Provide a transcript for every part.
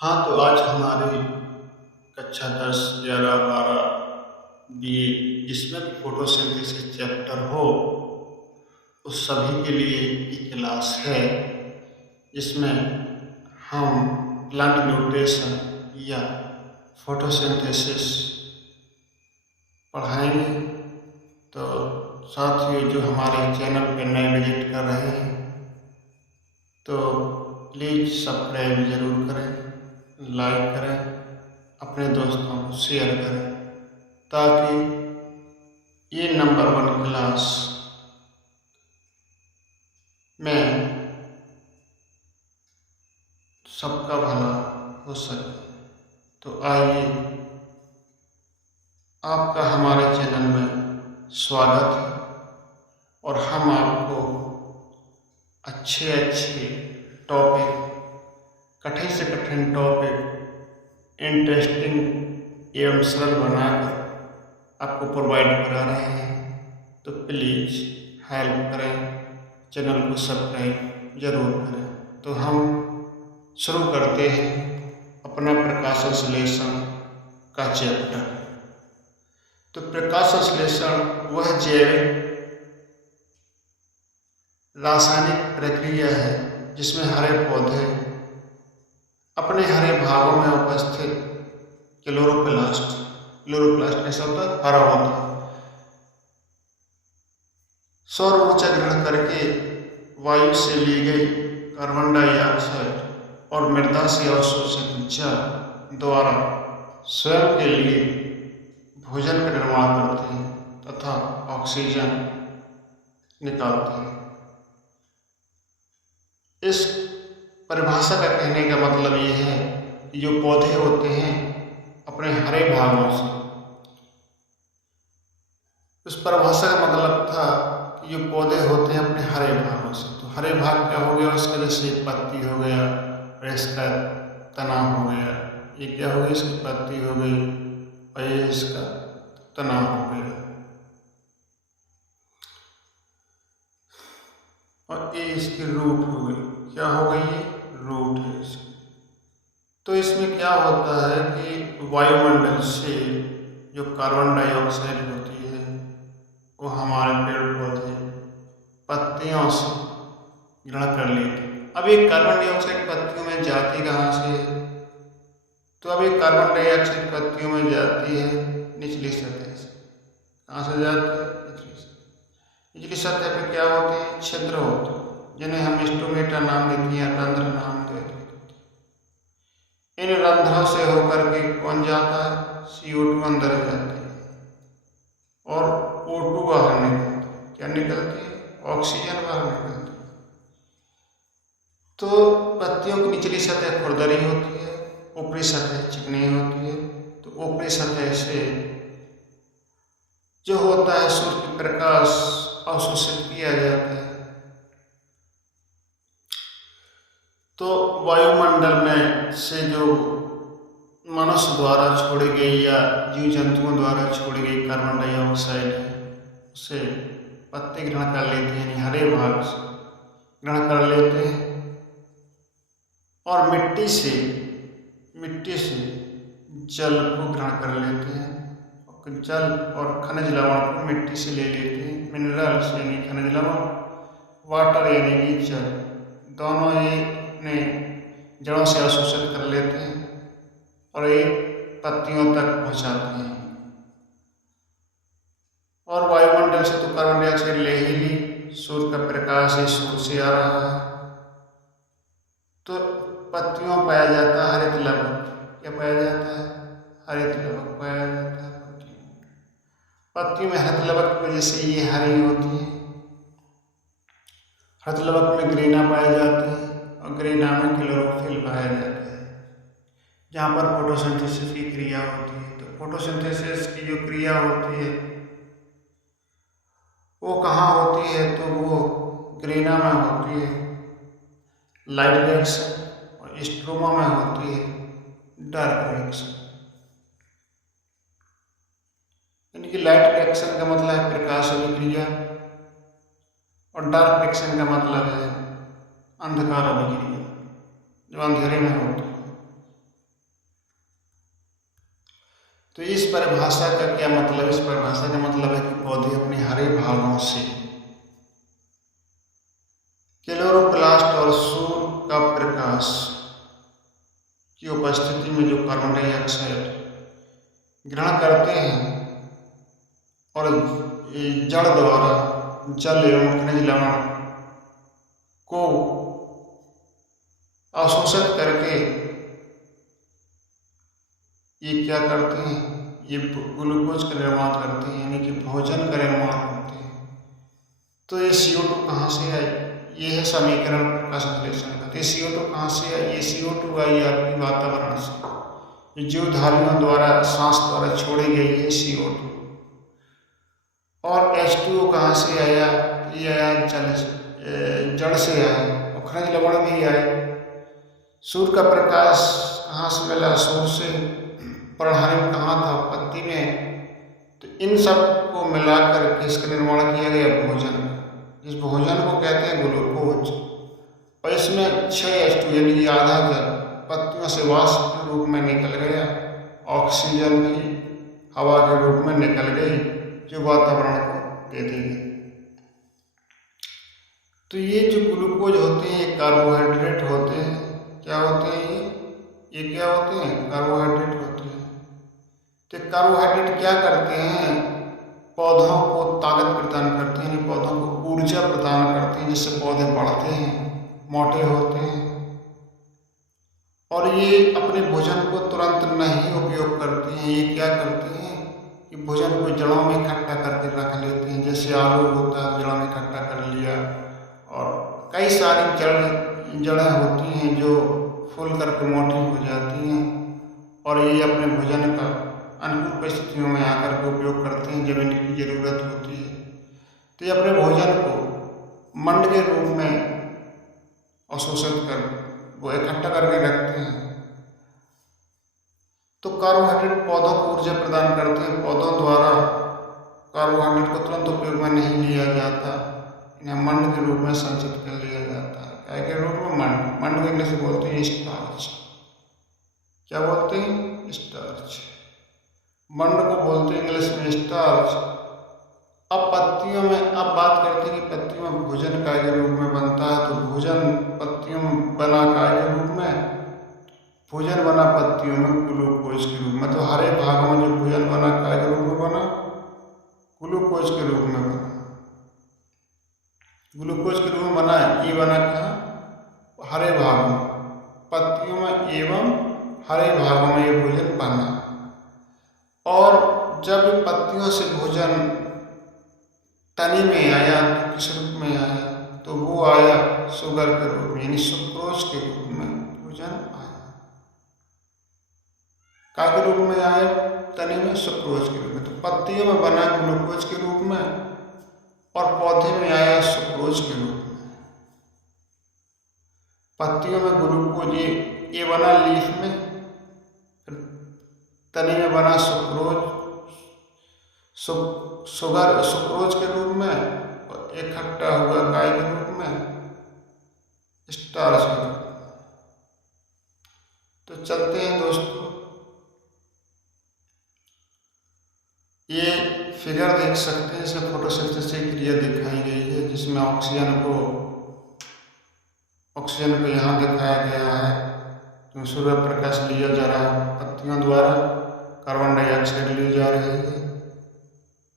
हाँ, तो आज हमारी कक्षा 10, 11, 12 BA जिसमें भी फोटोसिंथेसिस चैप्टर हो, उस सभी के लिए ये क्लास है, जिसमें हम प्लांट न्यूट्रिशन या फोटोसिंथेसिस पढ़ाएंगे। तो साथियों, जो हमारे चैनल पे नए विजिट कर रहे हैं, तो प्लीज़ सब्सक्राइब ज़रूर करें, लाइक करें, अपने दोस्तों को शेयर करें, ताकि ये नंबर 1 क्लास में सबका भला हो सके। तो आइए, आपका हमारे चैनल में स्वागत है और हम आपको अच्छे टॉपिक, कठिन से कठिन टॉपिक इंटरेस्टिंग एवं सरल बनाकर आपको प्रोवाइड करा रहे हैं। तो प्लीज़ हेल्प करें, चैनल को सब्सक्राइब जरूर करें। तो हम शुरू करते हैं अपना प्रकाश संश्लेषण का चैप्टर। तो प्रकाश संश्लेषण वह जैविक रासायनिक प्रक्रिया है जिसमें हरे पौधे अपने हरे भागों में उपस्थित क्लोरोप्लास्ट कैसा होता है? हरा होता है। सौर ऊर्जा ग्रहण करके वायु से ली गई कार्बन डाइऑक्साइड और मृदा से अवशोषित जल द्वारा स्वयं के लिए भोजन का निर्माण करते हैं तथा ऑक्सीजन निकालते हैं। इस परिभाषा का कहने का मतलब ये है कि जो पौधे होते हैं अपने हरे भागों से, उस परिभाषा का मतलब था कि जो पौधे होते हैं अपने हरे भागों से। तो हरे भाग क्या हो गया? उसके जैसे पत्ती हो गया, इसका तना हो गया, ये क्या हो गया? इसकी पत्ती हो गई और ये इसका तना हो गया, और ये इसकी रूट हो गई। क्या हो गई? ये रूट है इसकी। तो इसमें क्या होता है कि वायुमंडल से जो कार्बन डाइऑक्साइड होती है वो हमारे पेड़ पौधे पत्तियों से ग्रहण कर लेते। अब ये कार्बन डाइऑक्साइड पत्तियों में जाती कहाँ से है? तो अब ये कार्बन डाइऑक्साइड पत्तियों में जाती है निचली सतह से। कहाँ से जाती है? निचली सतह। निचली सतह पे क्या होते हैं? छिद्र होते हैं, जिन्हें हम स्टोमेटा नाम देते हैं, रंध्र नाम देते हैं। इन रंध्रों से होकर के कौन जाता है? CO2 अंदर जाती है और O2 बाहर निकलती है। क्या निकलती है? ऑक्सीजन बाहर निकलती है। तो पत्तियों की निचली सतह खुरदरी होती है, ऊपरी सतह चिकनी होती है। तो ऊपरी सतह से जो होता है सूर्य की प्रकाश अवशोषित किया जाता है। तो वायुमंडल में से जो मनुष्य द्वारा छोड़ी गई या जीव जंतुओं द्वारा छोड़ी गई कार्बन डाइऑक्साइड है, उसे पत्ते ग्रहण कर लेते हैं, यानी हरे भाग से ग्रहण कर लेते हैं। और मिट्टी से जल को ग्रहण कर लेते हैं। जल और खनिज लवण को मिट्टी से ले लेते हैं। मिनरल्स यानी खनिज लवण, वाटर यानी कि जल, दोनों ये अपने जड़ों से अवशोषित कर लेते हैं और ये पत्तियों तक पहुंचाते हैं। और वायुमंडल से तो कार्बन डाइऑक्साइड ले ही ली, सूर्य का प्रकाश ही सूर्य से आ रहा है। तो पत्तियों में पाया जाता है हरित लवक। क्या पाया जाता है? हरित लवक पाया जाता है पत्तियों में। हरित लवक की वजह से ये हरी होती है। हरित लवक में ग्रीना पाए जाते हैं और ग्रीना में क्लोरोफिल पाया जाता है, जहाँ पर फोटोसिंथेसिस की क्रिया होती है। तो फोटोसिंथेसिस की जो क्रिया होती है वो कहाँ होती है? तो वो ग्रीना में होती है लाइट रिएक्शन, और स्ट्रोमा में होती है डार्क रिएक्शन। यानी कि लाइट रिएक्शन का मतलब है प्रकाश अभिक्रिया और डार्क रिएक्शन का मतलब है अंधकार अभिक्रिया, जो अंधेरे में होती है। तो इस परिभाषा का क्या मतलब? इस परिभाषा का मतलब है कि पौधे अपने हरे भागों से क्लोरोप्लास्ट और सूर्य का प्रकाश की उपस्थिति में जो कार्बन डाइऑक्साइड ग्रहण करते हैं और जड़ द्वारा जल एवं खनिज लवण को अवशोषित करके ये क्या करते हैं? ये ग्लूकोज का निर्माण करते हैं, यानी कि भोजन का निर्माण करते हैं। तो ये CO2 कहाँ से आई? ये है समीकरण प्रकाश संश्लेषण का। तो CO2 कहाँ से आई? ये CO2 आई आपकी वातावरण से, जीवधारियों द्वारा सांस द्वारा छोड़ी गई है CO2। और H2O कहाँ से आया? ये आया जड़ से आया, और खनिज लवण भी आए। सूर्य का प्रकाश कहाँ से मिला? सूर्य से। पर्णहारी में कहाँ था? पत्ती में। तो इन सब को मिलाकर इसका निर्माण किया गया भोजन। इस भोजन को कहते हैं ग्लूकोज। और इसमें 6 H2 यानी कि आधा जल पत्तियों से वाष्प के रूप में निकल गया, ऑक्सीजन की हवा के रूप में निकल गई, जो वातावरण को दे दी गई। तो ये जो ग्लूकोज होते हैं ये कार्बोहाइड्रेट होते हैं। क्या होते हैं ये क्या होते हैं? कार्बोहाइड्रेट होते हैं। तो कार्बोहाइड्रेट क्या करते हैं? पौधों को ताकत प्रदान करते हैं, पौधों को ऊर्जा प्रदान करते हैं, जिससे पौधे बढ़ते हैं, मोटे होते हैं। और ये अपने भोजन को तुरंत नहीं उपयोग करते हैं। ये क्या करते हैं कि भोजन को जड़ों में इकट्ठा करके रख लेते हैं। जैसे आलू होता है, जड़ों में इकट्ठा कर लिया, और कई सारी जड़ें होती हैं जो फूल करके मोटी हो जाती हैं, और ये अपने भोजन का अनुकूल परिस्थितियों में आकर के उपयोग करते हैं जब इनकी जरूरत होती है। तो ये अपने भोजन को मंड के रूप में अवशोषित कर वो इकट्ठा करके रखते हैं। तो कार्बोहाइड्रेट पौधों को ऊर्जा प्रदान करते हैं। पौधों द्वारा कार्बोहाइड्रेट को तुरंत उपयोग में नहीं लिया जाता, इन्हें मंड के रूप में संचित कर लिया जाता है। क्या के रूप में? मंड को इंग्लिश से बोलते हैं स्टार्च। क्या बोलते हैं? स्टार्च। मंड को बोलते हैं इंग्लिश में स्टार्च। अब पत्तियों में अब बात करते हैं कि पत्तियों में भोजन काय के रूप में बनता है। तो भोजन पत्तियों में बना काय के रूप में, भोजन बना पत्तियों में ग्लूकोज के रूप में। तो हरे भागों में जो भोजन बना काय के रूप में बना? ग्लूकोज के रूप में बना। ग्लूकोज के रूप में बना है। ये बना कहाँ? हरे भागों, पत्तियों में एवं हरे भागों में ये भोजन बना। और जब पत्तियों से भोजन तनी में आया तो किस रूप में आया? तो वो आया शुगर के रूप में, यानी सुक्रोज के रूप में भोजन आया। क्या के रूप में आया? तनी में सुक्रोज के रूप में। तो पत्तियों में बना ग्लूकोज के रूप में, और पौधे में आया सुक्रोज के रूप में। पत्तियों में ग्लूकोज ये बना लीफ में, तनी में बना सुक्रोज, शुगर सुक्रोज के रूप में, और इकट्ठा हुआ काय के रूप में, स्टार्च के रूप में। तो चलते हैं दोस्तों, ये फिगर देख सकते हैं, इसमें फोटोसिंथेसिस की क्रिया दिखाई गई है, जिसमें ऑक्सीजन को यहाँ दिखाया गया है, तो सूर्य प्रकाश लिया जा रहा है पत्तियों द्वारा, कार्बन डाइऑक्साइड ली जा रही है,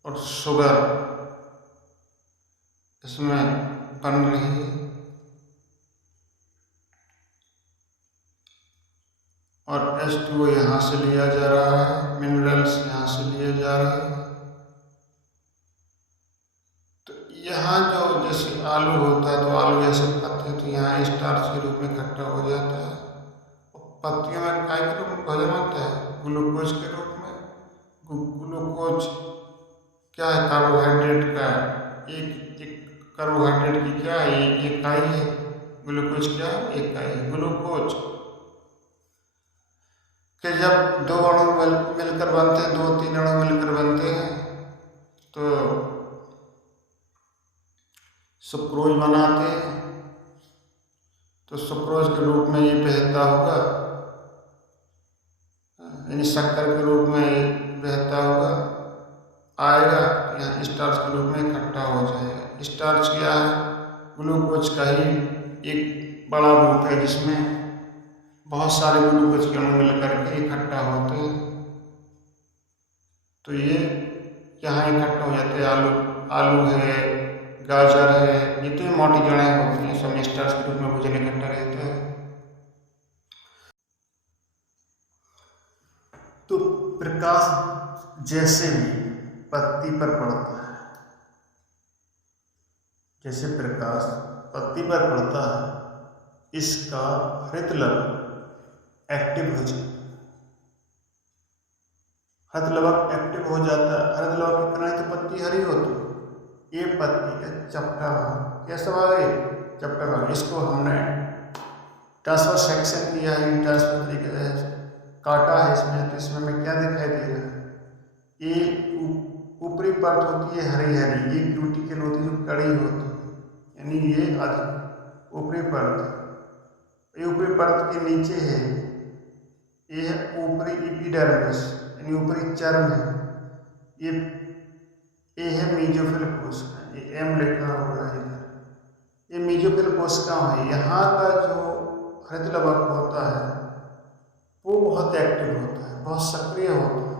और शुगर इसमें बन रही है, और H2O यहाँ से लिया जा रहा है, मिनरल्स यहाँ से लिए जा रहे हैं। तो यहाँ जो जैसे आलू होता है, तो आलू जैसे पत्ते हैं, तो यहाँ स्टार्च के रूप में इकट्ठा हो जाता है। पत्तियों में काय के रूप में भोजन होता है? ग्लूकोज के रूप में। ग्लूकोज क्या है? कार्बोहाइड्रेट का एक कार्बोहाइड्रेट की क्या है? एक इकाई है। ग्लूकोज क्या है? इकाई है। ग्लूकोज के जब दो अणु मिलकर बनते हैं, 2-3 अणु मिलकर बनते हैं, तो सुक्रोज बनाते हैं। तो सुक्रोज के रूप में ये बहता होगा, यानी शक्कर के रूप में बहता हुआ आएगा, यहाँ स्टार्च के रूप में इकट्ठा हो जाएगा। स्टार्च क्या है? ग्लूकोज का ही एक बड़ा रूप है जिसमें बहुत सारे ग्लूकोज के अणु मिलकर के इकट्ठा होते हैं। तो ये यहाँ इकट्ठा हो जाते हैं। आलू है, गाजर है, ये तो मोटी जड़ें होती हैं, सब स्टार्च के रूप में भोजन इकट्ठा रहता है। तो प्रकाश जैसे भी पत्ती पर पड़ता है, जैसे प्रकाश पत्ती पर पड़ता है, इसका हरित लवक एक्टिव हो जाता है। हरित लवक एक्टिव हो जाता है। हरित लवक के कारण तो पत्ती हरी होती है। ये पत्ती का चपटा भाग, कैसा भाग है? चपटा भाग। इसको हमने ट्रांसफर सेक्शन किया है, ट्रांसफर तरीके से काटा है इसमें, तो इसमें हमें क्या दिखाई दे रहा है? ये ऊपरी परत होती है हरी हरी, ये क्यूटिकल होती है जो कड़ी होती है, यानी ये अधिक ऊपरी परत। ये ऊपरी परत के नीचे है, ये है ऊपरी एपिडर्मिस यानी ऊपरी चर्म है। ये है मेसोफिल कोशिका, ये एम लिखा हुआ है इधर। ये मेसोफिल कोशिका है। यहाँ का जो हरित लवक होता है वो बहुत एक्टिव होता है, बहुत सक्रिय होता है,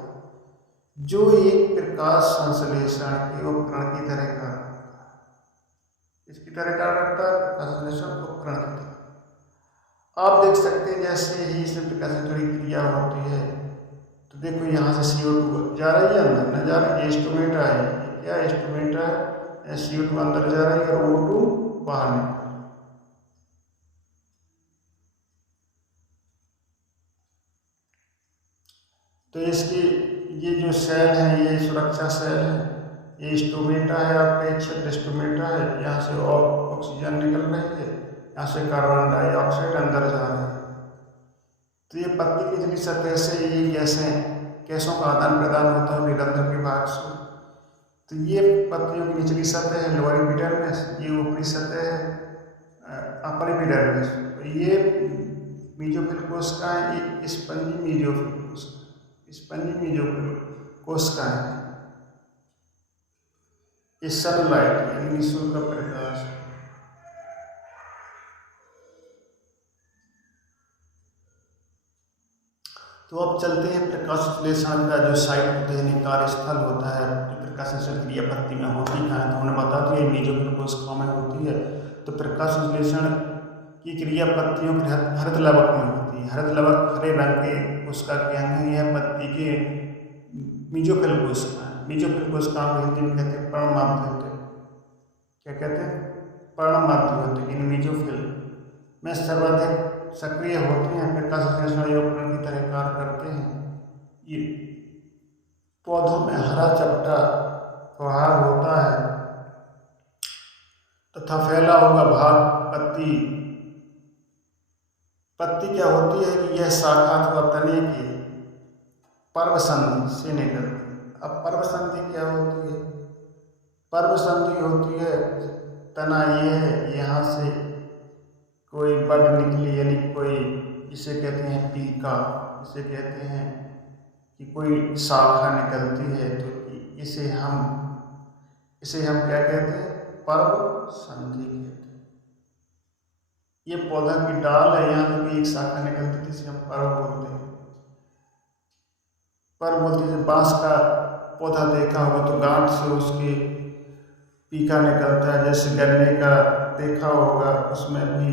जो एक प्रकाश संश्लेषण के उपकरण की तरह कार्य करता है। इसकी तरह कार्य करता है, प्रकाश संश्लेषण उपकरण की तरह। आप देख सकते हैं जैसे ही इसमें प्रकाश से जुड़ी क्रिया होती है, तो देखो यहाँ से CO2 जा रही है, अंदर न जा रही है, स्टोमेटा है। क्या स्टोमेटा है? CO2 अंदर जा रही है और O2 बाहर निकल। तो इसकी ये जो सेल है, ये सुरक्षा सेल है, ये स्टोमेटा है, आपका क्षेत्र स्टोमेटा है। यहाँ से ऑक्सीजन निकल रही है, यहाँ से कार्बन डाइऑक्साइड अंदर जा रहा है। तो ये पत्ती की निचली सतह से ये गैसों का आदान प्रदान होता है निरंतर के भाग से। तो ये पत्तियों की निचली सतह है लोअर एपिडर्मिस, ये ऊपरी सतह है अपर एपिडर्मिस। ये मेसोफिल कोशिकाएं, ये स्पंजी मेसोफिल कोशिका, स्पंजी मेसोफिल कोशिकाएं। ये सनलाइट यानी सूर्य का प्रकाश। तो अब चलते हैं प्रकाश संश्लेषण का जो साइट होते हैं, कार्यस्थल होता है, जो प्रकाश संश्लेषण क्रिया पत्ती में होती है। तो हमने बता दिया मेसोफिल कोशिका में होती है। तो प्रकाश संश्लेषण की क्रिया पत्तियों के हरित लवक में होती है। हरित लवक हरे रंग के कोशिका के अंग है, पत्ती के मेसोफिल कोशिका। मेसोफिल कोशिकाओं को हिंदी में कहते हैं पर्णमाध्य होते। क्या कहते हैं? पर्णमाध्य होते। इन मेसोफिल में सर्वाधिक सक्रिय होते हैं, प्रकाश संश्लेषण उपकरण की तरह कार्य करते हैं। ये पौधों में हरा चपटा भाग होता है तथा फैला हुआ भाग पत्ती क्या होती है कि यह शाखा अथवा तने की पर्व संधि से निकलती है। अब पर्व संधि क्या होती है? पर्व संधि होती है, तना ये है, यहाँ से कोई बड निकली, यानी कोई इसे कहते हैं पीका, इसे कहते हैं कि कोई शाखा निकलती है, तो इसे हम क्या कहते हैं? पर्व संधि कहते हैं। ये पौधा की डाल है, यहाँ से भी एक शाखा निकलती है, जिसे हम पर्व बोलते हैं। पर्व बोलते हैं। बांस का पौधा देखा होगा तो गांठ से उसके पीका निकलता है। जैसे गन्ने का देखा होगा, उसमें भी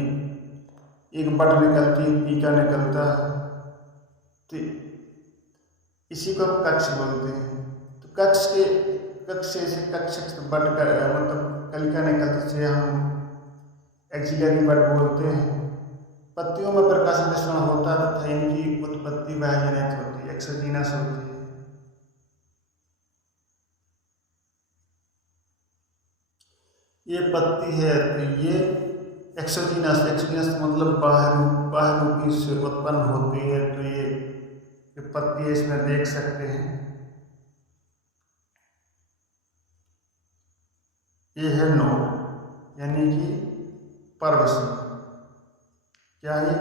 एक बड निकलती है, पीका निकलता है। तो इसी को हम कक्ष बोलते हैं। तो कक्ष से बड का मतलब कलिका निकलती, से हम एक्सिलरी बड बोलते हैं। पत्तियों में प्रकाश संश्लेषण होता है तथा इनकी उत्पत्ति बाह्यजनित होती है, एक्सोजीनस होती है। ये पत्ती है तो ये एक्सोजीनस मतलब बाह्य रूपी से उत्पन्न होती है। तो ये पत्ती इसमें देख सकते हैं, ये है नोड यानी कि पर्वसंधि। क्या है?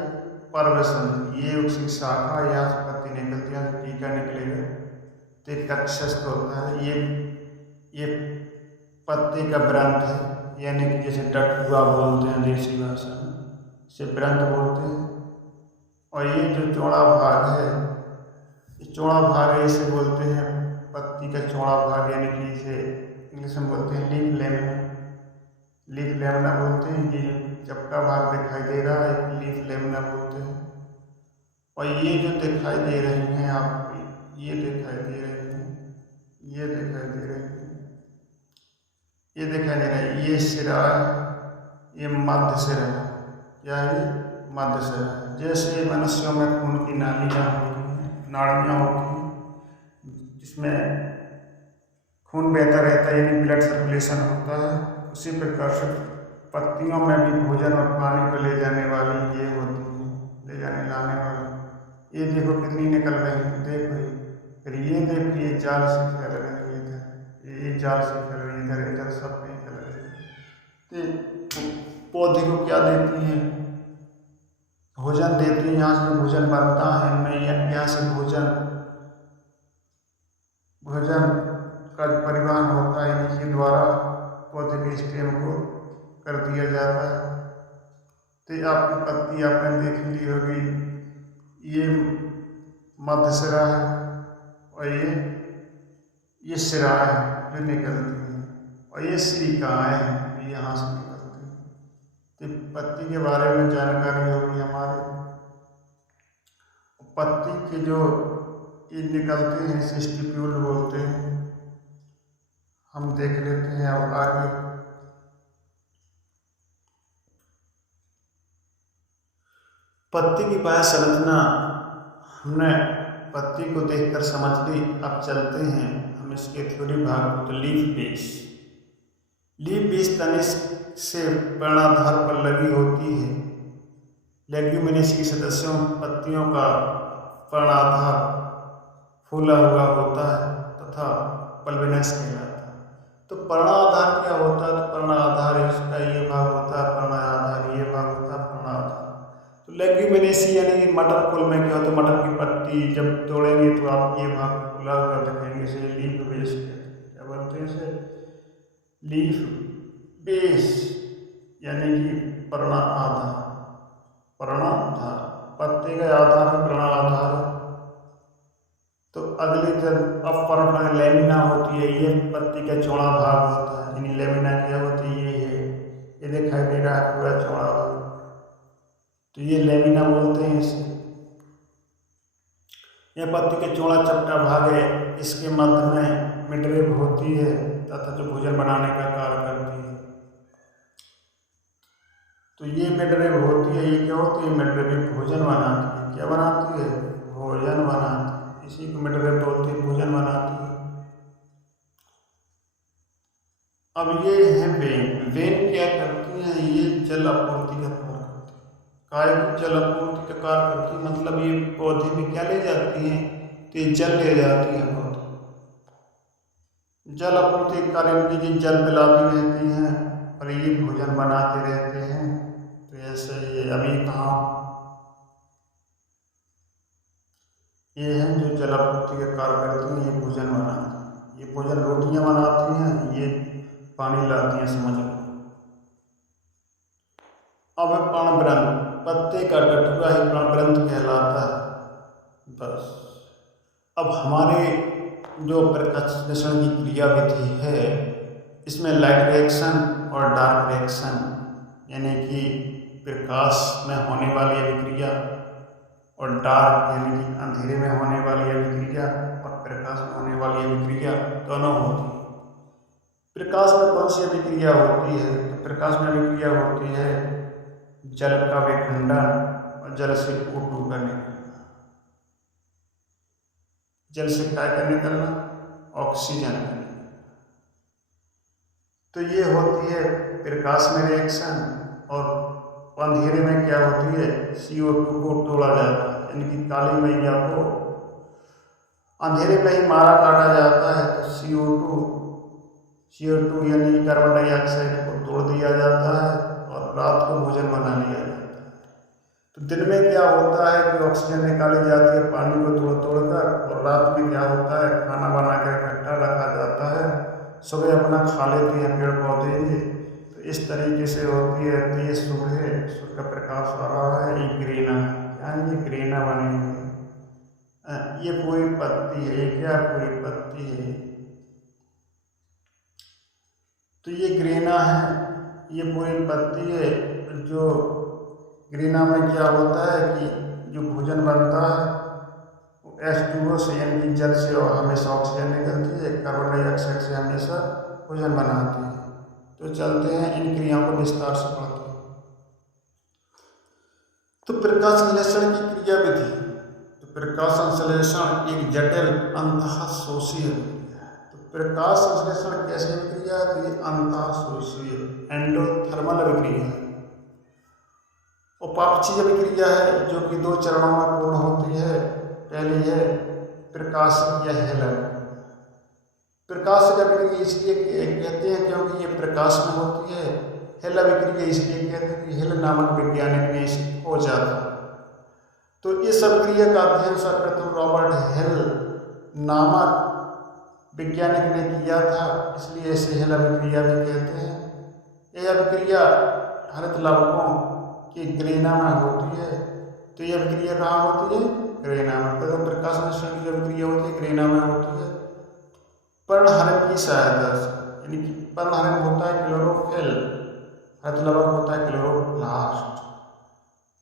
पर्वसंधि। ये उसकी शाखा, यहाँ से पत्ती निकलती है, टीका निकलेगा। तो एक कक्षस्थ होता है। ये पत्ते का व्रंत है, यानी कि जैसे डठुआ बोलते हैं देसी भाषा में, इसे व्रंत बोलते हैं। और ये जो चौड़ा भाग है, ये चौड़ा भाग है, इसे बोलते हैं पत्ती का चौड़ा भाग, यानी कि इसे इंग्लिश में बोलते हैं लीफ लेमिना। लीफ लेमिना बोलते हैं। ये जो चपटा भाग दिखाई दे रहा है लीफ लेमिना बोलते हैं। और ये जो दिखाई दे रही हैं आपको, ये दिखाई दे रही हैं, ये दिखाई दे रही हैं, ये दिखाई दे रहा है, ये सिरा है, ये मध्य सिरा है। क्या है? मध्य सिरा है। जैसे मनुष्यों में खून की नालियाँ होती हैं, नाड़ियाँ होती हैं, जिसमें खून बहता रहता है, यानी ब्लड सर्कुलेशन होता है, उसी प्रकार से पत्तियों में भी भोजन और पानी को ले जाने वाली ये होती है, ले जाने लाने वाली। ये देखो कितनी निकल रही है, देखो ये। फिर ये देखो, ये जाल से फैल रही है इधर, ये जाल से फैल रही है इधर, इधर सब में फैल रही है। तो पौधे को क्या देती है? भोजन देती है। यहाँ से भोजन बनता है, मैं यहाँ से भोजन का परिवहन होता है, इनके द्वारा पौधे के स्टेम को कर दिया जाता है। तो आपकी पत्ती आपने देख ली होगी, ये मध्य सिरा है और ये सिरा है जो निकलती है, और ये सिलिकाएँ हैं, ये यहाँ से निकलती हैं। तो पत्ती के बारे में जानकारी होगी हमारे। पत्ती के जो ये निकलते हैं इसे स्टिप्यूल बोलते हैं। हम देख लेते हैं अब आगे। पत्ती की बाह्य संरचना हमने पत्ती को देखकर समझ ली। अब चलते हैं हम इसके थ्योरी भाग को। तो लीफ बेस, लीफ बेस तने से पर्णाधार पर लगी होती है। लेग्यूमिनेसी के सदस्यों पत्तियों का पर्णाधार फूला हुआ होता है तथा पल्विनस कहलाता है। तो पर्णाधार क्या होता है? तो पर्णाधार इसका ये भाग होता है, पर्णाधार ये भाग होता है, पर्णाधार। तो लेग्यूमिनेसी यानी कि मटर फूल में क्या होता है? मटर की पत्ती जब तोड़ेंगे तो आप ये भाग फूला हुआ दिखेंगे, इसे लीफ बेस कहते हैं। क्या बोलते हैं इसे? लीफ बेस, यानी कि पर्णाधार। पर्णाधार पत्ते का आधार है, पर्णाधार। तो अगली जब अब पर्णा लेमिना होती है, ये पत्ती का चौड़ा भाग होता है, यानी लेमिना क्या होती है? ये है, ये दिखाई दे रहा है पूरा चौड़ा भाग, तो ये लेमिना बोलते हैं इसे। यह पत्ती का चौड़ा चपटा भाग है, इसके मध्य में मिडरिब होती है तथा जो भोजन बनाने का कार्य करती है। तो ये मिडरिब होती है, ये क्या होती है? मिडरिब भोजन बनाती है। क्या बनाती है? भोजन बनाती है। इसी को मिडरिब बोलते हैं, भोजन बनाती है। अब ये है वेन। वेन क्या करती है? ये जल आपूर्ति का कार्य करती है। काय की जल आपूर्ति का कार्य करती है, मतलब ये पौधे में क्या ले जाती हैं? तो ये जल ले जाती है पौधे। जल आपूर्ति के कार्य में ये जल पिलाती रहती हैं और ये भोजन बनाते रहते हैं। तो ऐसे ये अभी कहाँ ये हैं जो जल आपूर्ति के कार्य करती हैं, ये भोजन बनाती हैं। ये भोजन रोटियां बनाती हैं, ये पानी लाती हैं, समझ लो। अब है पर्णवृंत। पत्ते का डठुआ ही पर्णवृंत कहलाता है। बस अब हमारे जो प्रकाशलेषण की क्रियाविधि है, इसमें लाइट रिएक्शन और डार्क रिएक्शन, यानी कि प्रकाश में होने वाली अभिक्रिया और डार्क यानी कि अंधेरे में होने वाली अभिक्रिया और प्रकाश में होने वाली अभिक्रिया दोनों होती है। प्रकाश में कौन सी अभिक्रिया होती है? तो प्रकाश में अभिक्रिया होती है जल का विखंडन और जल से O2 का निकलना। जल से क्या का निकलना? ऑक्सीजन का निकलना। तो ये होती है प्रकाश में रिएक्शन। और अंधेरे में क्या होती है? CO2 को तोड़ा जाता है, यानी कि काली मैया को अंधेरे में ही मारा काटा जाता है। तो CO2 यानी कार्बन डाइऑक्साइड को तोड़ दिया जाता है और रात को भोजन बना लिया जाता है। तो दिन में क्या होता है कि ऑक्सीजन निकाली जाती है पानी को तोड़ तोड़ कर, और रात में क्या होता है? खाना बना अपना खा लेते हैं पेड़ पौधे ये, तो इस तरीके से होती है। तो ये सूर्य का प्रकाश आ रहा है, ये ग्रेना है, यानी ये ग्रेना बनी हुई है। ये पूरी पत्ती है, ये क्या पूरी पत्ती है, तो ये ग्रेना है, ये पूरी पत्ती है। जो ग्रेना में क्या होता है कि जो भोजन बनता है वो H2O से, यानी कि जल से और हमेशा ऑक्सीजन निकलती है, कार्बन डाइऑक्साइड से हमेशा भोजन बनाती है। तो चलते हैं इन क्रियाओं को विस्तार से पढ़ते हैं। तो प्रकाश संश्लेषण की क्रिया विधि। तो प्रकाश संश्लेषण एक जटिल अंतःशोषीय क्रिया है। तो प्रकाश संश्लेषण कैसे क्रिया है, तो ये अंतःशोषीय एंडोथर्मल अभिक्रिया है। उपापचयी अभिक्रिया है जो कि 2 चरणों में पूर्ण होती है। पहली है प्रकाशिक या हेलन। प्रकाशिक अभिक्रिया इसलिए कहते हैं क्योंकि ये प्रकाश में होती है। हेल अभिक्रिया इसलिए कहते हैं कि हेल नामक वैज्ञानिक ने इसे खोजा था। तो इस अभिक्रिया का अध्ययन सर्वप्रथम रॉबर्ट हेल नामक वैज्ञानिक ने किया था, इसलिए इसे हेल अभिक्रिया भी कहते हैं। यह अभिक्रिया हरित लवकों की ग्रेना में होती है। तो यह अभिक्रिया कहाँ होती है, ग्रेना में। प्रथम प्रकाश संश्लेषण की अभिक्रिया होती है ग्रेना में होती है पर्णहरण की सहायता से, यानी कि पर्णहरण होता है क्लोरोफिल, हरित लवक होता है क्लोरोप्लास्ट।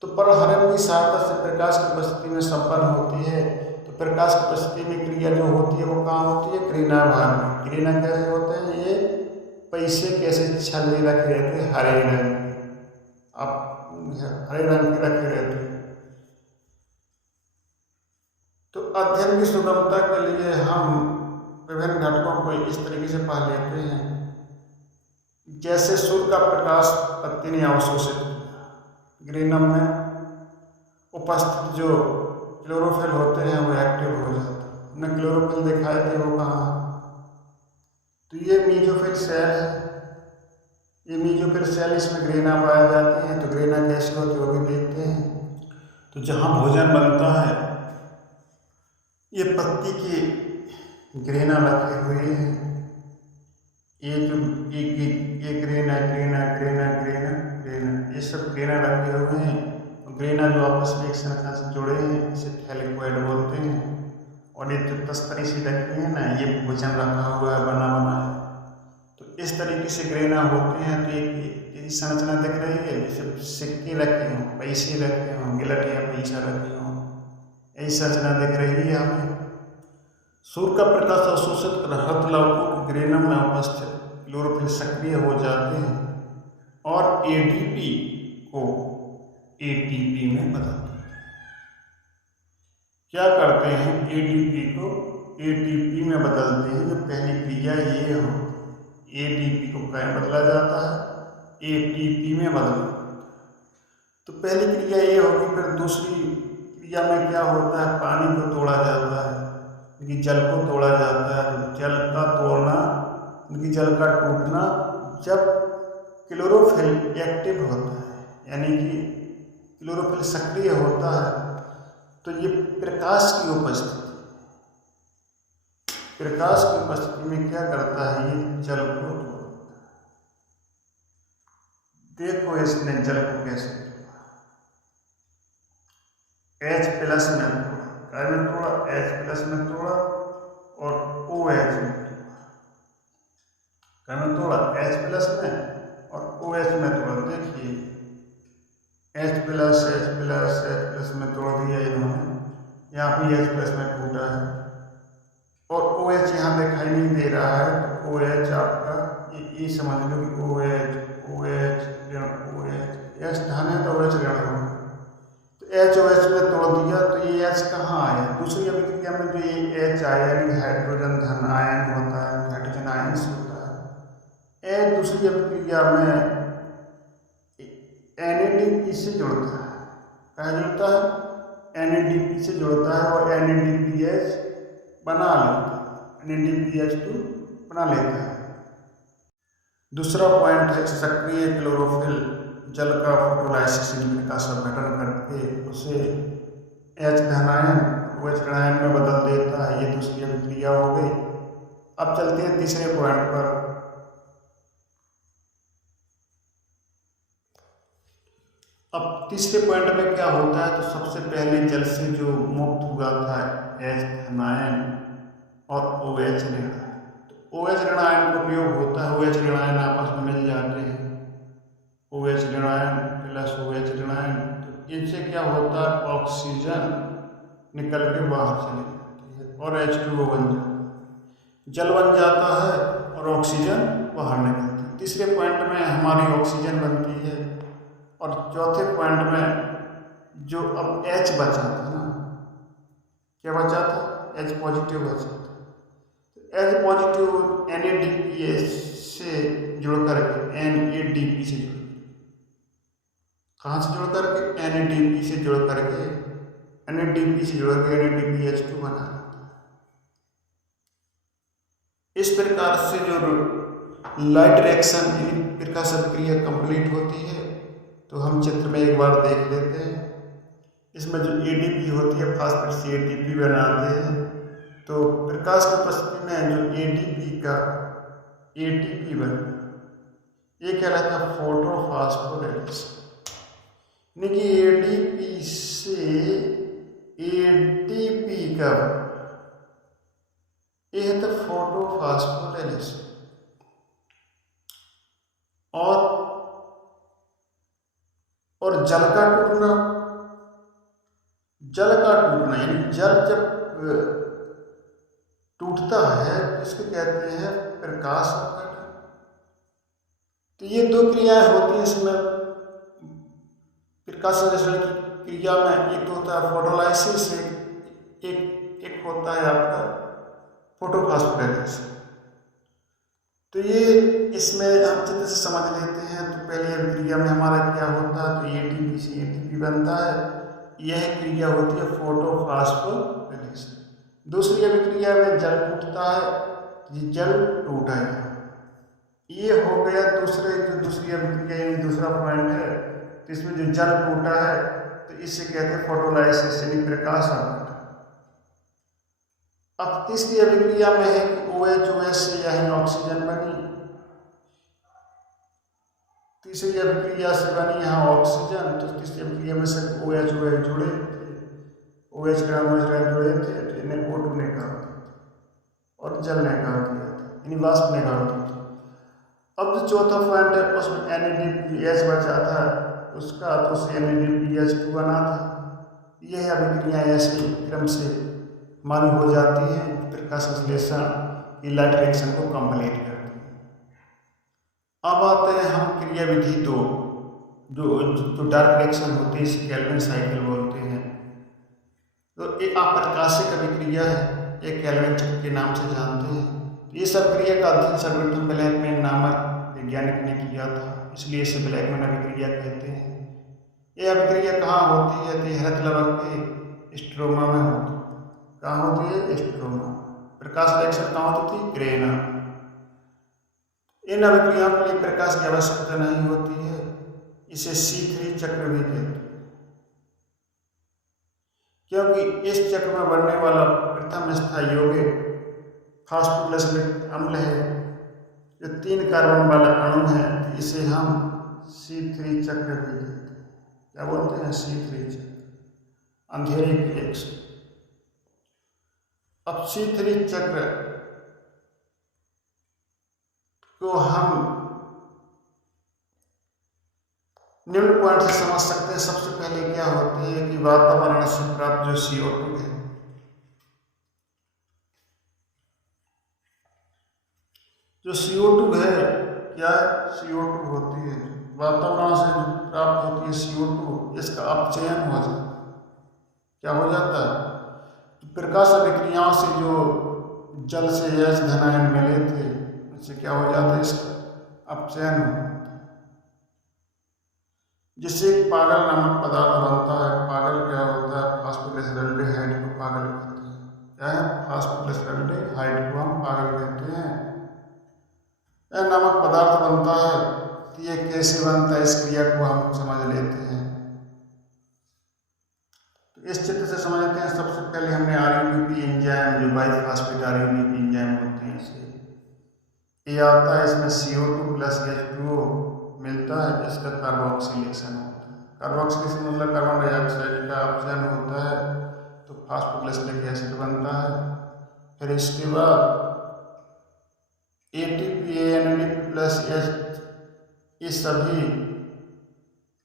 तो पर्णहरण की सहायता से प्रकाश की उपस्थिति में संपन्न होती है। तो प्रकाश की उपस्थिति में क्रिया जो होती है वो कहाँ होती है, ग्रेना भाग में। ग्रेना कैसे होते हैं, ये पैसे कैसे छल्ले रखे रहते हैं, हरे रंग के, आप हरे रंग के रखे रहते हैं। तो अध्ययन की सुगमता के लिए हम विभिन्न घटकों को इस तरीके से पढ़ लेते हैं। जैसे सूर्य का प्रकाश पत्ती ने अवशोषित किया, ग्रेनम में उपस्थित जो क्लोरोफिल होते हैं वो एक्टिव हो जाते हैं। हमने क्लोरोफिल दिखाए थे, वो कहाँ, तो ये मीजोफिल सेल है। ये मीजोफिल सेल, इसमें ग्रेना पाए जाते हैं। तो ग्रेना कैसे होती है वो भी देखते हैं। तो जहाँ भोजन बनता है ये पत्ती की ग्रेना लगे हुए हैं। ये जो एक grana grana grana grana grana, ये सब ग्रेना लगे हुए हैं। ग्रेना जो आपस में एक संरचना से जुड़े हैं, इसे थैलेकोइड बोलते हैं। और ये जो तस्तरी सी रखी है ना, ये भोजन रखा हुआ है, बना बना है। तो इस तरीके से ग्रेना होते हैं। तो एक संरचना दिख रही है, जैसे सिक्के रखे हों, पैसे रखे हों, गिलट या पैसा रखे हों, यही संरचना दिख रही है हमें। सूर्य का प्रकाश अवशोषित कर हरित लवकों के ग्रेनम में उपस्थित क्लोरोफिल सक्रिय हो जाते हैं और एडीपी को एटीपी में बदलते हैं। क्या करते हैं, एडीपी को एटीपी में बदलते हैं। जो पहली क्रिया ये हो, एडीपी को क्या बदला जाता है, एटीपी में बदला। तो पहली क्रिया ये होगी। फिर दूसरी क्रिया में क्या होता है, पानी को तोड़ा जाता है, क्योंकि जल को तोड़ा जाता है। तो जल का तोड़ना, क्योंकि जल का टूटना जब क्लोरोफिल एक्टिव होता है, यानी कि क्लोरोफिल सक्रिय होता है, तो ये प्रकाश की उपस्थिति में क्या करता है, ये जल को तोड़ता है। देखो इसने जल को कैसे तोड़ा, H+ में तोड़ा, काय में तोड़ा, H+ में तोड़ा और OH में तोड़ा। काय में तोड़ा, H+ में और OH में तोड़ा। देखिए H+ में तोड़ दिया इन्होंने, यहाँ भी H+ में टूटा है और OH यहाँ दिखाई नहीं दे रहा है। तो OH आपका ये समझ लो कि OH H धन है तो OH ऋण होगा। तो HOH में तोड़ दिया, तो ये H कहाँ आया, दूसरी अभिक्रिया में जो ये H आया, हाइड्रोजन धन आयन होता है, हाइड्रोजन आयन होता है। दूसरी अभिक्रिया में NADP से जुड़ता है, क्या जुड़ता है, NADP से जुड़ता है और NADPH बना लेता है, NADPH2 बना लेता है। दूसरा पॉइंट है सक्रिय क्लोरोफिल जल का फोटोलाइसिस का संघटन करके उसे H धन आयन OH आयन में बदल देता है। ये दूसरी अभिक्रिया हो गई। अब चलते हैं तीसरे पॉइंट पर। तीसरे पॉइंट में क्या होता है, तो सबसे पहले जल से जो मुक्त हुआ था H धनायन और OH ऋण, तो OH ऋणायन का उपयोग होता है, OH ऋणायन आपस में मिल जाते हैं, OH ऋणायन प्लस OH ऋणायन, तो इनसे क्या होता है, ऑक्सीजन निकल के बाहर चली जाती है और H2O बन जाता है, जल बन जाता है और ऑक्सीजन बाहर निकलती है। तीसरे पॉइंट में हमारी ऑक्सीजन बनती है और चौथे पॉइंट में जो अब H बचा था ना, क्या बचा था, H पॉजिटिव बचा था, तो H पॉजिटिव NADPH से जुड़ करके NADP से जुड़, कहाँ से जुड़ करके, NADP से जुड़ करके NADPH2 बना रहता है। इस प्रकार से जो लाइट रिएक्शन प्रकाश अभिक्रिया कंप्लीट होती है, तो हम चित्र में एक बार देख लेते हैं। इसमें जो ADP होती है फास्फेट से ATP बनाते हैं, तो प्रकाश की उपस्थिति में जो ADP का ATP बनता है, ये कहलाता है फोटोफॉस्फोराइलेशन, यानी कि ADP से ATP का ये है तो फोटोफॉस्फोराइलेशन। और जल का टूटना यानी जल जब टूटता है इसको कहते हैं प्रकाश अपघटन। तो ये दो क्रियाएं होती हैं इसमें प्रकाश संश्लेषण की क्रिया में। एक तो होता है फोटोलाइसिस, एक होता है आपका फोटोफॉस्फोराइलेशन। तो ये इसमें हम चित्र से समझ लेते हैं। तो पहले अभिक्रिया में हमारा क्या होता है, तो ATP से ATP बनता है, यह क्रिया होती है फोटोफॉस्फोराइलेशन। दूसरी अभिक्रिया में जल टूटता है, जल टूटा है, ये हो गया दूसरी अभिक्रिया यानी दूसरा पॉइंट है। तो इसमें जो जल टूटा है तो इसे कहते हैं फोटोलाइसिस यानी प्रकाश अपघटन। अब तीसरी अभिक्रिया में है कि OH से यही ऑक्सीजन बनी, तीसरी अभिक्रिया से बनी यहाँ ऑक्सीजन। तो तीसरी अभिक्रिया में से OH जुड़े थे, OH जुड़े थे, तो इन्हें O2 निकाल दिया और जल निकाल दिया था, यानी वाष्प निकाल दी थी। अब जो चौथा पॉइंट है उसमें NADPH बचा था उसका, तो उससे NADPH2 बना था। यह अभिक्रिया ऐसे क्रम से हमारी हो जाती है, प्रकाश संश्लेषण की लाइट रिएक्शन को कंप्लीट करती है। अब आते हैं हम क्रिया विधि 2, जो डार्क रिएक्शन होती है, इसे केल्विन साइकिल बोलते हैं। तो एक अप्रकाशिक अभिक्रिया है, एक केल्विन चक्र के नाम से जानते हैं। ये सब क्रिया का अध्ययन सर्वप्रथम ब्लैकमैन नामक वैज्ञानिक ने किया था, इसलिए इसे ब्लैकमैन अभिक्रिया कहते हैं। यह अभिक्रिया कहाँ होती है, तो हरित लवक के स्ट्रोमा में होती है। कहाँ होती है, स्ट्रोमा। प्रकाश रिएक्शन कहाँ होती थी, क्रेना। इन अभिक्रियाओं के लिए प्रकाश की आवश्यकता नहीं होती है, इसे C3 चक्र भी कहते हैं, क्योंकि इस चक्र में बनने वाला प्रथम स्थायी यौगिक फास्फोग्लिसरिक अम्ल है, जो 3 कार्बन वाला अणु है। तो इसे हम C3 चक्र भी कहते हैं। क्या बोलते हैं, C3 चक्र, अंधेरे की रिएक्शन। अब C3 चक्र को हम निम्न पॉइंट से समझ सकते हैं। सबसे पहले क्या होती है कि वातावरण से प्राप्त जो CO2 है, जो CO2 है, क्या CO2 होती है, वातावरण से प्राप्त होती है CO2, इसका अपचयन हो जाता है। क्या हो जाता है, प्रकाश अभिक्रियाओं से जो जल से H धनायन मिले थे, उससे क्या हो जाता है, इसका अपचयन हो जाता है, जिससे पागल नामक पदार्थ बनता है। पागल क्या होता है, फास्फोग्लिसरल्डेहाइड को पागल कहते हैं। क्या है, फास्फोग्लिसरल्डेहाइड को हम पागल कहते हैं। यह नामक पदार्थ बनता है। तो ये कैसे बनता है, इस क्रिया को हम समझ लेते हैं। तो इस चित्र से समझते हैं। सबसे पहले हमने RUBP एंजाइम, जो बाइफॉस्फेट RUBP एंजाइम होते हैं, इसे ये आता है, इसमें CO2 + H2O मिलता है, इसका कार्बोक्सिलेशन होता है। कार्बोक्सिलेशन मतलब कार्बन डाइऑक्साइड का अपचयन होता है तो फास्फोग्लिसरिक एसिड बनता है। फिर इसके बाद ATP ANADP प्लस H ये सभी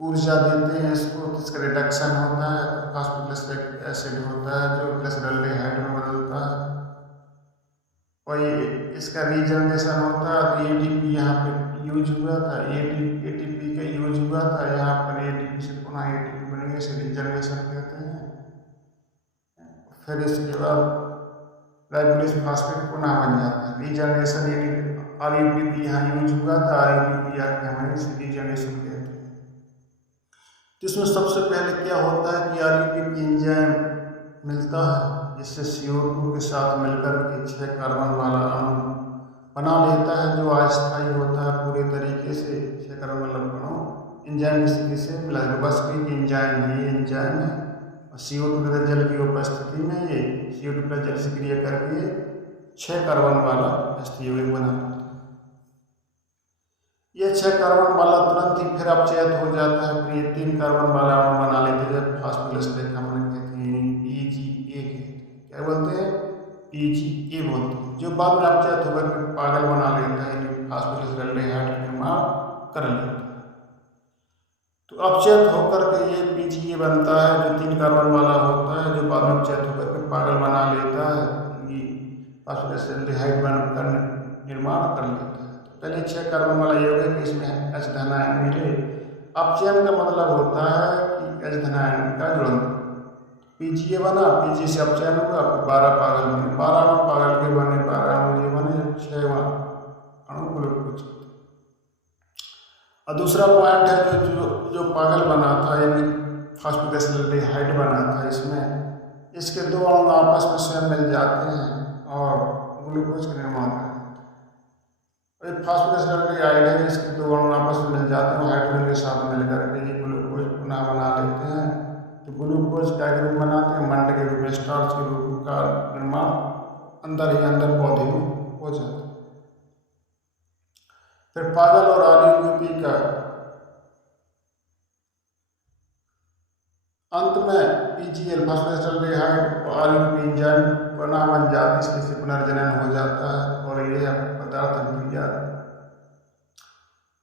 ऊर्जा देते हैं इसको, तो इसका रिडक्शन होता है तो फास्फोग्लिसरिक एसिड होता है जो ग्लिसरॉल्डिहाइड में बदलता है। और ये इसका रीजनरेशन होता है तो ATP यहाँ पे यूज हुआ था, ATP का यूज हुआ था यहाँ पर, ATP से पुनः ATP बनेंगे, इसे रीजनरेशन कहते हैं। फिर इसके बाद राइबोलेस फास्फेट पुनः बन जाता है, रीजनरेशन। RUPP यहाँ यूज हुआ था, RUPP आके हमें इसे रीजनरेशन कहते हैं। तो इसमें सबसे पहले क्या होता है कि RUPP एंजाइम मिलता है जिससे CO2 के साथ मिलकर के 6 कार्बन वाला अणु बना लेता है जो अस्थायी होता है पूरे तरीके से। 6 कार्बन वाला अणु एंजाइम की स्थिति से मिला है, बस एक एंजाइम है, ये एंजाइम है। और CO2 तथा जल की उपस्थिति में ये CO2 प्लस जल से क्रिया करके 6 कार्बन वाला अस्थायी यौगिक बनाता है। ये 6 कार्बन वाला तुरंत ही फिर अपचयित हो जाता है, फिर ये 3 कार्बन वाला अणु बना लेते हैं फास्फोग्लिसरिक हमने कहते हैं PGA के, क्या बोलते हैं PGA बोलते हैं, जो बाद में अपचयित होकर फिर पागल बना लेता है, फास्फोग्लिसरॉल्डिहाइड का निर्माण कर लेता है। तो अपचयित होकर के ये PGA बनता है जो 3 कार्बन वाला होता है, जो बाद में अपचयित होकर फिर पागल बना लेता है, फास्फोग्लिसरॉल्डिहाइड का निर्माण कर लेता है। पहले 6 कार्बन वाला यौगिक, इसमें H धन आयन मिले। अपचयन का मतलब होता है कि H धन आयन का जुड़न। PGA बना, PGA से अपचयन हुआ, 12 पागल बने, 12 अणु पागल के बने, 12 अणु ये बने, 6 अणु ग्लूकोज। और दूसरा पॉइंट है जो पागल बना था, यानी फास्फोग्लिसरॉल्डिहाइड बना था, इसमें इसके 2 अणु आपस में स्वयं मिल जाते हैं और ग्लूकोज का निर्माण करते हैं। फास्फोग्लिसरॉल्डिहाइड है, इसके 2 अणु आपस में मिल जाते हैं, हाइड्रोजन के साथ मिलकर के ये ग्लूकोज पुनः बना लेते हैं। तो ग्लूकोज का ग्रुप बनाते हैं, मंड के रूप में, स्टार्च के रूप का निर्माण अंदर ही अंदर पौधे में हो जाता है। फिर पागल और RUPP का अंत में PGL फास्फोग्लिसरॉल्डिहाइड और RUPP एंजाइम पुनः बन जाते, इसलिए पुनर्जनन हो जाता है और यह पदार्थ अभिक्रिया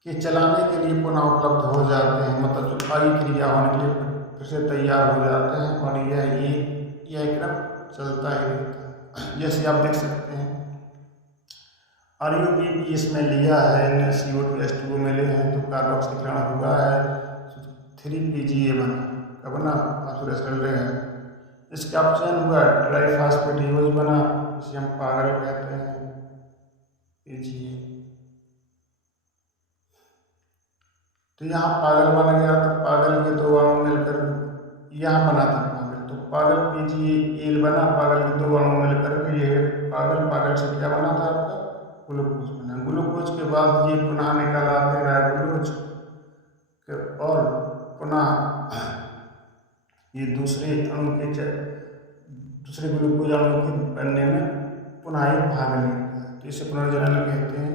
के चलाने के लिए पुनः उपलब्ध हो जाते हैं, मतलब जो आगे क्रिया होने के लिए फिर से तैयार हो जाते हैं और यह क्रम चलता ही रहता है। जैसे आप देख सकते हैं RUPP इसमें लिया है, CO2 H2O मिले हैं तो कार्बोक्सीकरण हुआ है, 3 PGA बना, क्या बना, फास्फोग्लिसरॉल्डिहाइड। इसका अपचयन हुआ, ट्राइफॉस्फेट बना, इसे हम पागल कहते हैं, PGA। तो यहाँ पागल बन गया, तो पागल के 2 अणु मिलकर यहाँ बना था पागल, तो पागल PGAL बना, पागल के 2 अणु मिलकर के ये पागल से क्या बना था आपका, ग्लूकोज बना। ग्लूकोज के बाद ये पुनः निकल आते राइबोलोज और पुनः ये दूसरे ग्लूकोज अणु के बनने में पुनः ये भाग लेता है, तो इसे पुनर्जनन कहते हैं।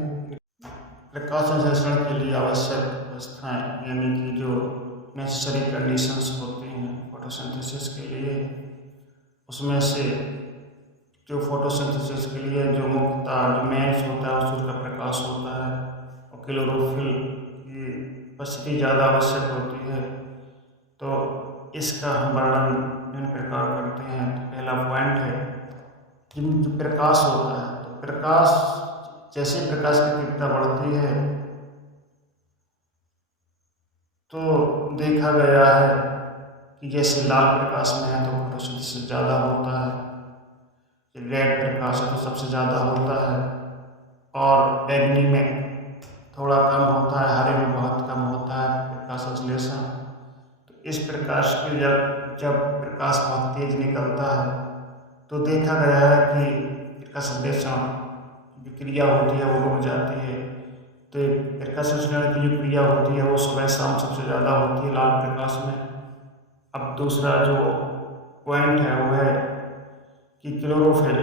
प्रकाश संश्लेषण के लिए आवश्यक अवस्थाएं, यानी कि जो नेसेसरी कंडीशंस होती हैं फोटोसिंथेसिस के लिए, उसमें से जो फोटोसिंथेसिस के लिए जो मुख्यतः जो मेन्स होता है सूर्य का प्रकाश होता है और क्लोरोफिल की उपस्थिति ज़्यादा आवश्यक होती है। तो इसका हम वर्णन विभिन्न प्रकार करते हैं। तो पहला पॉइंट है कि जो प्रकाश होता है, तो प्रकाश जैसे प्रकाश की तीव्रता बढ़ती है तो देखा गया है कि जैसे लाल प्रकाश में है तो फोटोसिंथेसिस ज़्यादा होता है, रेड प्रकाश है तो सबसे ज़्यादा होता है, और बैगनी में थोड़ा कम होता है, हरे में बहुत कम होता है प्रकाश संश्लेषण। तो इस प्रकाश के जब प्रकाश बहुत तेज निकलता है तो देखा गया है कि प्रकाश संश्लेषण की क्रिया होती है वो रुक जाती है। तो प्रकाश संश्लेषण की जो क्रिया होती है वो सुबह शाम सबसे ज़्यादा होती है लाल प्रकाश में। अब दूसरा जो पॉइंट है वो है कि क्लोरोफिल,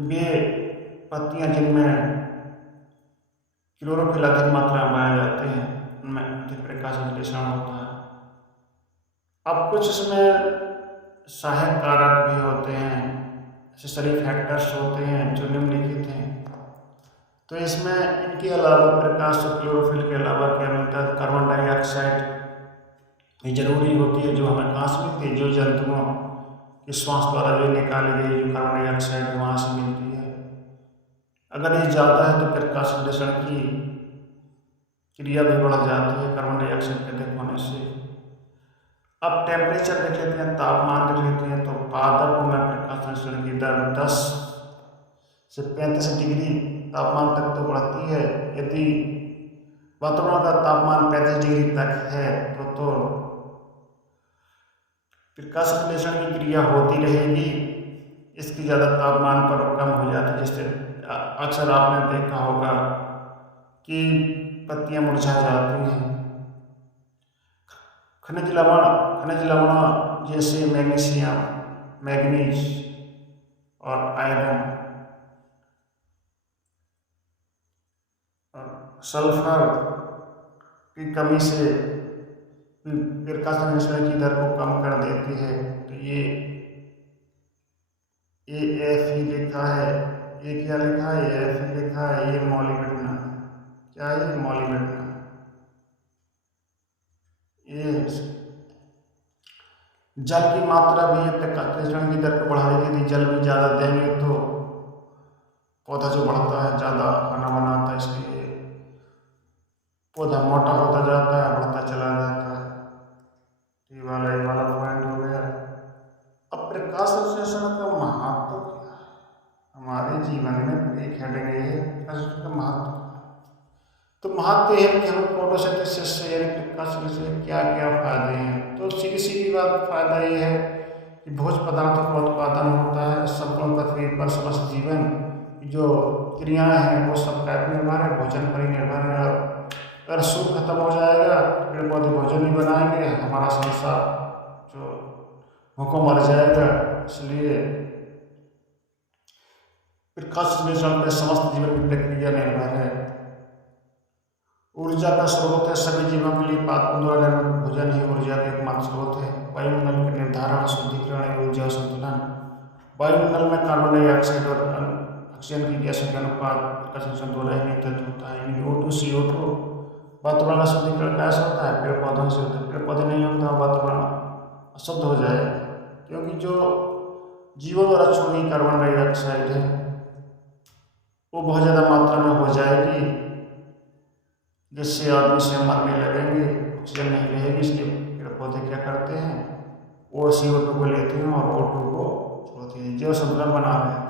वे पत्तियाँ जिनमें क्लोरोफिल अधिक मात्रा में पाए जाते हैं उनमें अधिक प्रकाश संश्लेषण होता है। अब कुछ इसमें सहायक कारक भी होते हैं, नेसेसरी फैक्टर्स होते हैं जो निम्नलिखित हैं। तो इसमें इनके अलावा प्रकाश और क्लोरोफिल के अलावा क्या मिलता है, कार्बन डाइऑक्साइड ये जरूरी होती है जो हमें कहाँ से मिलती है, जो जंतुओं के श्वास द्वारा जो निकाली गई जो कार्बन डाइऑक्साइड वहाँ से मिलती है। अगर ये ज़्यादा है तो प्रकाश संश्लेषण की क्रिया भी बढ़ जाती है कार्बन डाइऑक्साइड के अधिक होने से। अब टेम्परेचर देख लेते हैं, तापमान देख लेते हैं। तो पादप में प्रकाश संश्लेषण की दर 10 से 35 डिग्री तापमान तक तो बढ़ती है। यदि वातावरण का तापमान 35 डिग्री तक है तो प्रकाश संश्लेषण की क्रिया होती रहेगी। इसकी ज़्यादा तापमान पर कम हो जाती है, जिससे अक्सर आपने देखा होगा कि पत्तियां मुरझा जाती हैं। खनिज लवण जैसे मैग्नीशियम, मैग्नीज और आयरन और सल्फर की कमी से प्रकाश संश्लेषण की दर को कम कर देती है। तो ये AF ही लिखा है, ये क्या लिखा है, AF ही लिखा है, ये मॉलिब्डेनम। क्या है ये, मॉलिब्डेनम। ये जल की मात्रा भी प्रकाश संश्लेषण की दर को बढ़ा देती है। यदि जल भी ज़्यादा देंगे तो पौधा जो बढ़ता है, ज़्यादा खाना बनाता है, इसलिए पौधा मोटा होता जाता है, बढ़ता चला जाता है। ये वाला पॉइंट हो गया। अब प्रकाश संश्लेषण का महत्व क्या है हमारे जीवन में, एक हेडिंग है प्रकाश का महत्व। तो महत्व है कि हमें फोटोसिंथेसिस से यानी प्रकाश संश्लेषण से क्या क्या फायदे हैं। तो सीधी बात फायदा ये है कि भोज्य पदार्थों का उत्पादन होता है। संपूर्ण पृथ्वी पर समस्त जीवन जो क्रियाएं हैं वो सब पर निर्भर है, भोजन पर ही निर्भर है। अगर सूर्य खत्म हो जाएगा, पेड़ पौधे भोजन नहीं बनाएंगे, हमारा संसार जो भूखों मर जाएगा। इसलिए प्रकाश संश्लेषण में समस्त जीवन की प्रक्रिया निर्भर है। ऊर्जा का स्रोत है, सभी जीवों के लिए पादपों द्वारा निर्मित भोजन ही ऊर्जा का एकमात्र स्रोत है। वायुमंडल के निर्धारण, शुद्धिकरण, ऊर्जा संतुलन। वायुमंडल में कार्बन डाइऑक्साइड और ऑक्सीजन की गैसों के अनुपात प्रकाश संश्लेषण द्वारा ही नियंत्रित होता है। O2 CO2 वातावरण का शुद्धिकरण कैसे होता है, पेड़ पौधों से होता है। पेड़ पौधे नहीं होता वातावरण अशुद्ध हो जाएगा, क्योंकि जो जीवों द्वारा छोड़ी कार्बन डाइऑक्साइड है वो बहुत ज़्यादा मात्रा में हो जाएगी, जिससे आदमी से मरने लगेंगे, ऑक्सीजन नहीं रहेगी। इसलिए पेड़ पौधे क्या करते हैं, वो CO2 को लेते हैं और O2 को छोड़ते हैं, जीव संतुलन बना रहे हैं।